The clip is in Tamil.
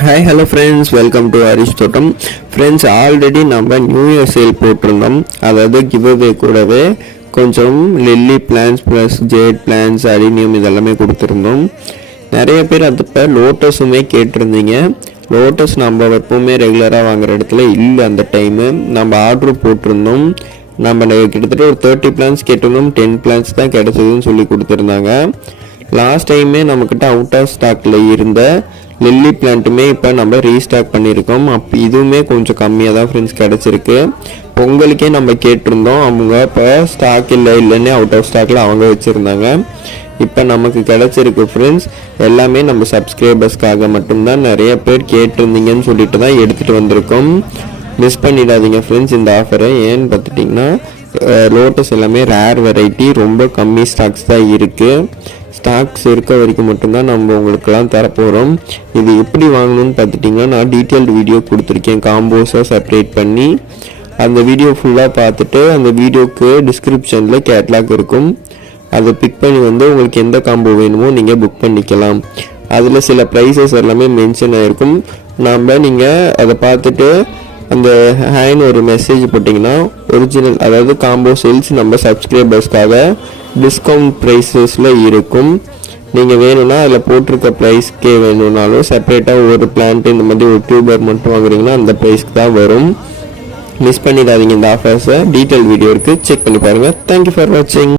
Hi hello friends, welcome to Harish தோட்டம். ஃப்ரெண்ட்ஸ், ஆல்ரெடி நம்ம நியூ இயர் சேல் போட்டிருந்தோம். அதாவது கிவ் அவே கூடவே கொஞ்சம் lily plants plus jade plants அலினியம் இதெல்லாமே கொடுத்துருந்தோம். நிறைய பேர் அதுப்போ லோட்டஸுமே கேட்டிருந்தீங்க. லோட்டஸ் நம்ம எப்பவுமே ரெகுலராக வாங்குகிற இடத்துல இல்லை. அந்த டைமு நம்ம ஆர்டர் போட்டிருந்தோம். நம்ம கிட்டத்தட்ட ஒரு 30 பிளான்ஸ் கேட்டிருந்தோம். 10 பிளான்ஸ் தான் கிடச்சதுன்னு சொல்லி கொடுத்துருந்தாங்க. லாஸ்ட் டைமே நம்மக்கிட்ட அவுட் ஆஃப் ஸ்டாக்கில் இருந்த லில்லி பிளான்ட்டுமே இப்போ நம்ம ரீஸ்டாக் பண்ணியிருக்கோம். இதுவுமே கொஞ்சம் கம்மியாக தான் ஃப்ரெண்ட்ஸ் கிடச்சிருக்கு. பொங்கலுக்கே நம்ம கேட்டிருந்தோம். அவங்க இப்போ ஸ்டாக் இல்லைன்னு அவுட் ஆஃப் ஸ்டாக்கில் அவங்க வச்சுருந்தாங்க. இப்போ நமக்கு கிடச்சிருக்கு ஃப்ரெண்ட்ஸ். எல்லாமே நம்ம சப்ஸ்கிரைபர்ஸ்க்காக மட்டும்தான். நிறைய பேர் கேட்டிருந்தீங்கன்னு சொல்லிட்டு தான் எடுத்துகிட்டு வந்திருக்கோம். மிஸ் பண்ணிடாதீங்க ஃப்ரெண்ட்ஸ் இந்த ஆஃபரை. ஏன்னு பார்த்துட்டிங்கன்னா லோட்டஸ் எல்லாமே ரேர் வெரைட்டி, ரொம்ப கம்மி ஸ்டாக்ஸ் தான் இருக்குது. ஸ்டாக்ஸ் இருக்க வரைக்கும் மட்டும்தான் நம்ம உங்களுக்கெல்லாம் தரப்போகிறோம். இது எப்படி வாங்கணும்னு பார்த்துட்டிங்கன்னா நான் டீட்டெயில்டு வீடியோ கொடுத்துருக்கேன், காம்போஸாக செப்பரேட் பண்ணி. அந்த வீடியோ ஃபுல்லாக பார்த்துட்டு அந்த வீடியோக்கு டிஸ்கிரிப்ஷனில் கேட்லாக் இருக்கும். அதை பிக் பண்ணி உங்களுக்கு எந்த காம்போ வேணுமோ நீங்கள் புக் பண்ணிக்கலாம். அதில் சில ப்ரைஸஸ் எல்லாமே மென்ஷன் ஆகிருக்கும். நீங்கள் அதை பார்த்துட்டு அந்த ஹேன்னு ஒரு மெசேஜ் போட்டிங்கன்னா ஒரிஜினல், அதாவது காம்போ சேல்ஸ் நம்ம சப்ஸ்கிரைபர்ஸ்க்காக டிஸ்கவுண்ட் ப்ரைஸஸில் இருக்கும். நீங்கள் வேணும்னா அதில் போட்டிருக்க ப்ரைஸ்க்கே வேணும்னாலும் செப்பரேட்டாக ஒரு பிளான்ட்டு இந்த மாதிரி ஒரு டியூபர் மட்டும் வாங்குறீங்கன்னா அந்த ப்ரைஸ்க்கு தான் வரும். மிஸ் பண்ணிடாதீங்க இந்த ஆஃபர்ஸை. டீட்டெயில் வீடியோ இருக்குது, செக் பண்ணி பாருங்கள். தேங்க்யூ ஃபார் வாட்சிங்.